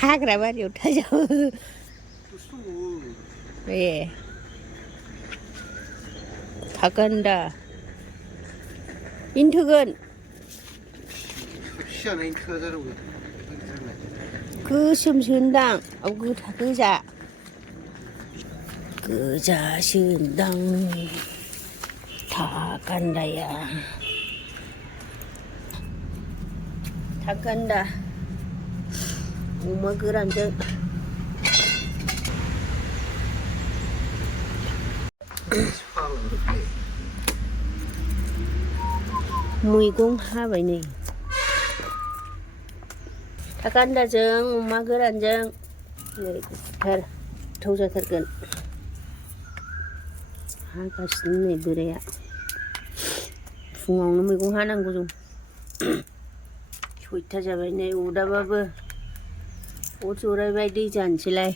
हाग्रा बारियाव थाजावो ए थागोन दा इनथोगोन गोसोमसो होनदां औ गोजा गोजासो होनदां थागान्दाया थागान्दा अमा गोरानजों मैगं हाबाय नै थागान्दाजों अमा गोरानजों गोथाव जाथारगोन हागासिनो नै बोराया फुङावनो मैगं हानांगौ जों 6टा जाबाय नै अरदाबाबो अर जरायबाय दै जानोसैलाय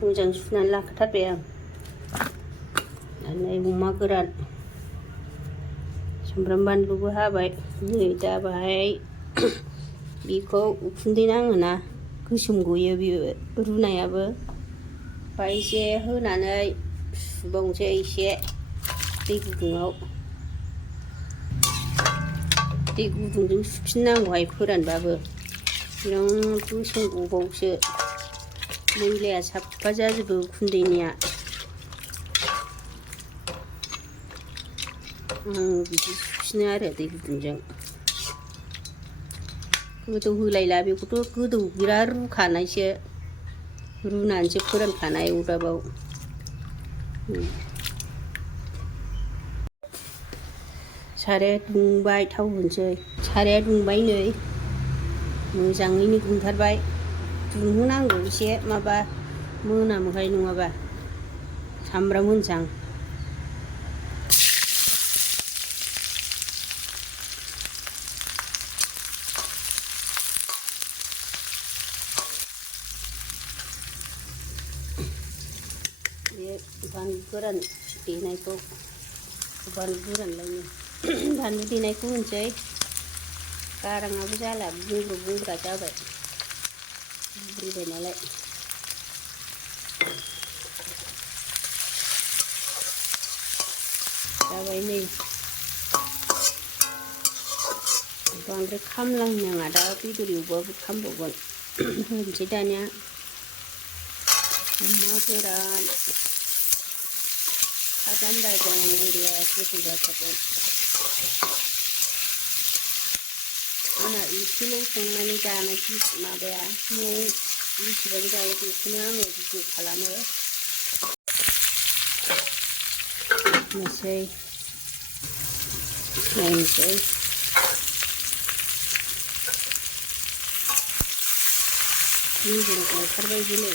मोजां सुनानै लाखाथारबाय आं नै अमा गोरान सामब्राम बानलुबो हाबाय नै दा बाहाय बेखौ उखुन्दै नाङोना गोसोम गयो बेयो रुनायाबो बाहाय एसे होनानै सुबावनोसै एसे दै गुदुङाव दै गुदुंजों सुफिननांगौहाय फोरानबाबो बिराद गोसोम गबावसो मैलाया साफा जाजोबो उखुन्दैनिया बिदि सुफिनो आरो दै गुदुंजों गोदौ होलायला बेखौथ' गोदौ बिराद रुखानायसो रुनानैसो फोरानखानाय अरदाबाव साराया दुंबाय थाव होनोसै साराया दुंबाय नै मोजाङैनो दुंथारबाय दुंहोनांगौ एसे माबा मोनामोहाय नङाबा सामब्राम होनसां बे बानलु गोरान देनायखौ बानलु गोरानलायनो बानलु देनायखौ होनसै गाराङाबो जाला बुंग्रा जाबाय बुरिबाय नालाय जाबाय नै बांद्राय खामलांनाङा दा बेदर एवबाबो खामबावगोन होनसै दानिया अमा गोरान थागान्दाजों बरिया गोथाव जाथारगोन आंना एसेल' संनानै जानाय माबाया बेसेबां जायो बेखौनो आङो भिडिअ खालामो नायनोसै मेजेम ओंखारबाय दिनै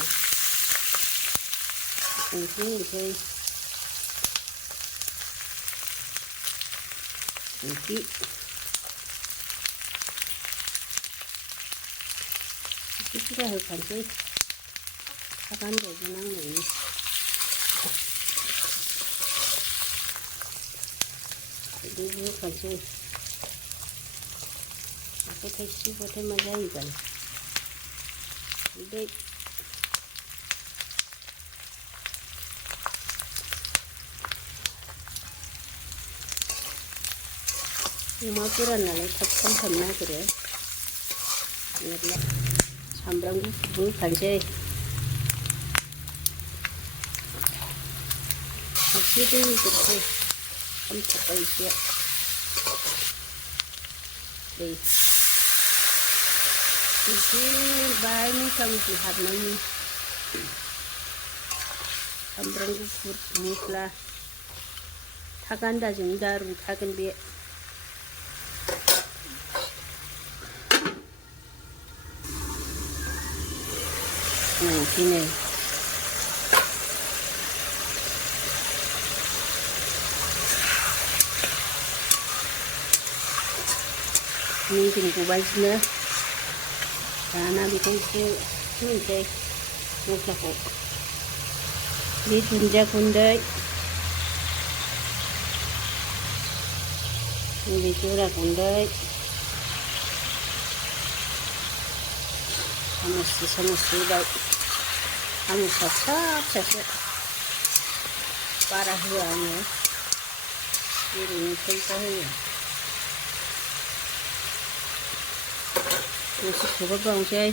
संख्रि होनोसै संख्रि एसे बुरजा होखानोसै थागान्दाजों नांनायनि बिदिबो होखानोसै आखाइ थाइसे होबाथाय मा जायोबाल बिदै अमा गोरान नालाय थाब खामथाबनो नागिरो सामब्राम गुफुरबो होखानोसै एसे दै होग्रोसै खामथाबबाय एसे दै एसे बाहाय मस्ला मस्लि हाबनायनि सामब्राम गुफुर मस्ला थागान्दाजों दा रुखागोन बे नायनोसै मेजेम गबायदिनो दाना बेखौ एसे होनोसै मस्लाखौ बे दुन्दिया गुन्दै नैबे गोरा गुन्दै सामससे होबाय सामसा फिसा फिसासो बारा होआ आङो ओरैनो थैखा होयो दसे खोबहाबबावनोसै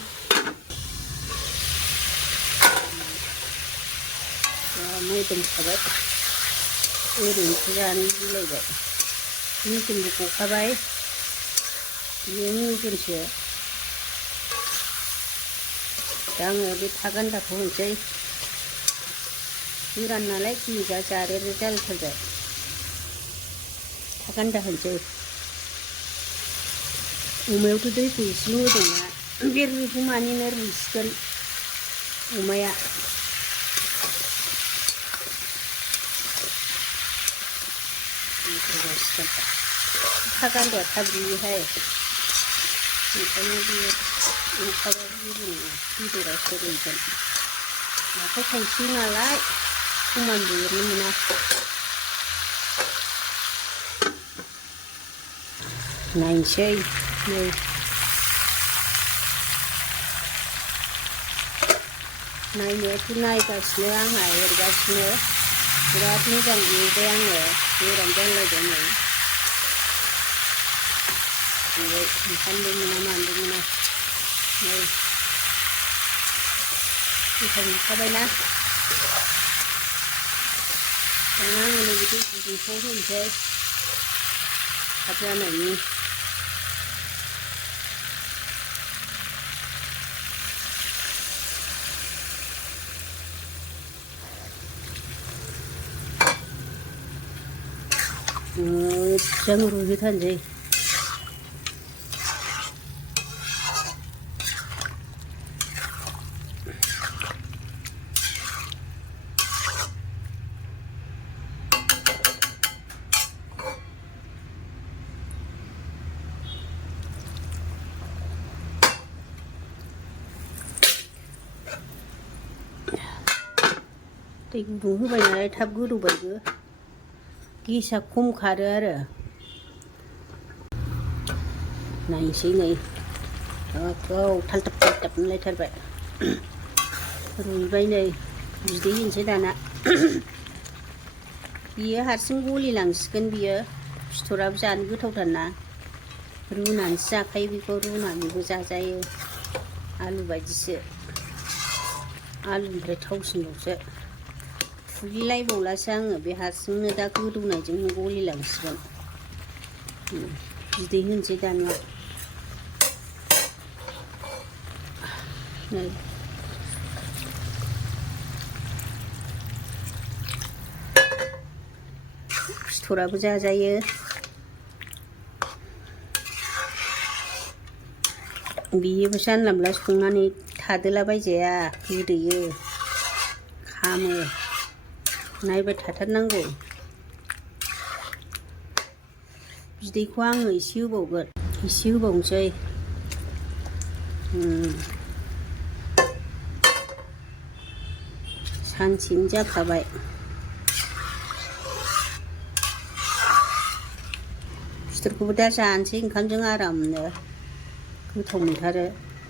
मोदोमखाबाय ओरैनोसो जानो गिलायबाय मेजेमबो गखाबाय बियो मेजेमसो दा आङो बे थागान्दाखौ होनोसै गोरान नालाय गोजा जारेरे जालायथारबाय थागान्दा होनोसै अमायावथ' दैखौ एसेल' होदोंना बे रुइगौमानिनो रुइसिगोन अमाया थागान्दाया थाब रुइयोहाय ओंखायनो बे ओंखारबाबो जेबो नङा बेदरासो रुइगोन आखाइ थाइसे नालाय समानबो एरनो मोना नायनोसै नै नायनायाथ' नायगासिनो आंहा एरगासिनो बिराद मोजां एरबाय आङो गोरान जालायबाय नै बेयो ओंखामबो मोना मानबो मोना नै गोथाव नुखाबायना दाना आङो नैबे दै गुदुंखौ होनोसै थाब जानायनि मोजां रुइहोथारनोसै दै गुदुं होबाय नालाय थाब गोदौबायबो गेसा खम खारो आरो नायनोसै नै थाल्थाब थाल्थाब मोनलायथारबाय रुइबाय नै बिदै होनोसै दाना बियो हारसिं गलिलांसिगोन बियो फिथराबो जानो गोथावथारना रुनानैसो जाखायो बेखौ रुनानैबो जाजायो आलु बायदिसो आलुनिफ्राय थावसिनबावसो फुग्लिलायबावलासो आङो बे हारसिंनो दा गोदौनायजोंनो गलिलांसिगोन बिदै होनोसै दानिया नै फिथराबो जाजायो बियोबो जानला मोनला संनानै थादोलाबायजाया गोदोयो खामो नायबाय थाथारनांगौ बिदैखौ आङो एसे होबावगोन एसे होबावनोसै सानसेनो जाखाबाय फिथरखौबो दा जानोसै ओंखामजों आरामनो गोथाव मोनथारो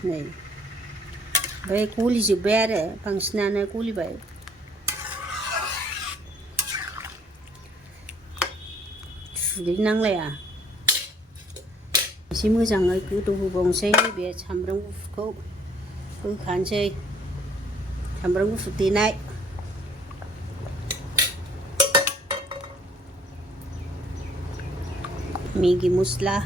नै ओमफ्राय गलिजोब्बाय आरो बांसिनानो गलिबाय थुग्लिनांलाया एसे मोजाङै गोदौ होबावनोसै नैबे सामब्राम गुफुरखौ होखानोसै सामब्राम गुफुर देनाय मेगि मस्ला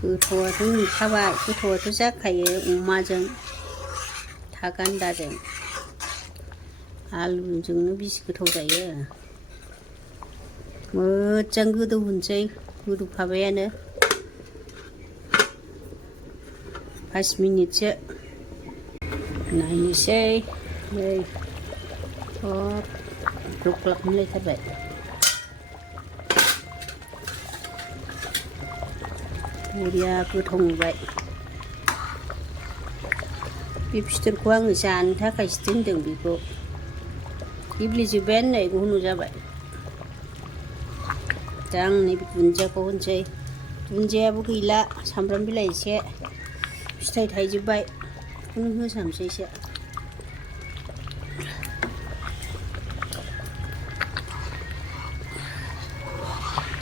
गोथावआथ' नुखाबाय गोथावआथ' जाखायो अमाजों थागान्दाजों आलुजोंनो बेसे गोथाव जायो मोजां गोदौ होनोसै गोदौखाबायानो 5 मिनिटसो नायनोसै नै ग्लब ग्लब मोनलायथारबाय बरिया गोथाव नुबाय बे फिथरखौ आङो जानो थाखायसो दोनदों बेखौ गेब्लेजोब्बायानो नै घन' जाबाय दा आं नैबे दुन्दियाखौ होनोसै दुन्दियाबो गैला सामब्राम बिलाइ एसे फिथाइ थाइजोब्बाय बेखौनो होसाबसै एसे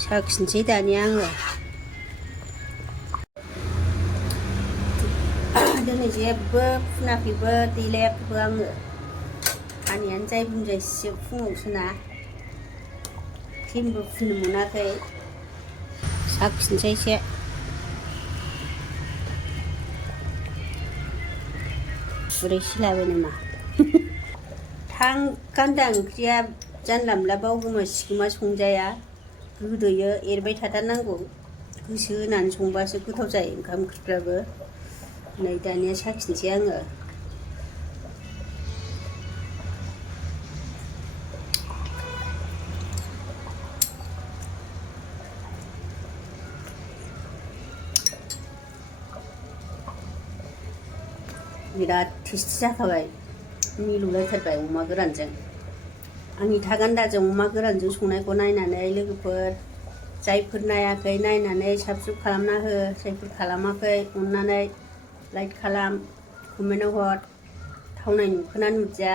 साखिनोसै दानिया आङो दिनै जेबो फुनाखैबो देलायाखैबो आङो खानायानो जाय बुंजायसो फुङावसो ना क्रिमबो फुननो मोनाखै साखिनोसै एसे बुरै सिलाबाय नामा गान्दा ओंख्रिया जानला मोनला बावगोमा सिगोमा संजाया गोदोयो एरबाय थाथारनांगौ गोसो होनानै संबासो गोथाव जायो ओंखाम ओंख्रिफ्राबो नै दानिया साखिनोसै आङो बिराद टेस्टि जाखाबाय मिलौलायथारबाय अमा गोरानजों आंनि थागान्दाजों अमा गोरानजों संनायखौ नायनानै लोगोफोर जायफोर नायाखै नायनानै साबस्क्राइब खालामना हो जायफोर खालामाखै अननानै लाइक खालाम कमेन्टआव हर थावनाय नुखोना नुदिया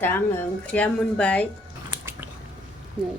दा आङो ओंख्रिया मोनबाय नै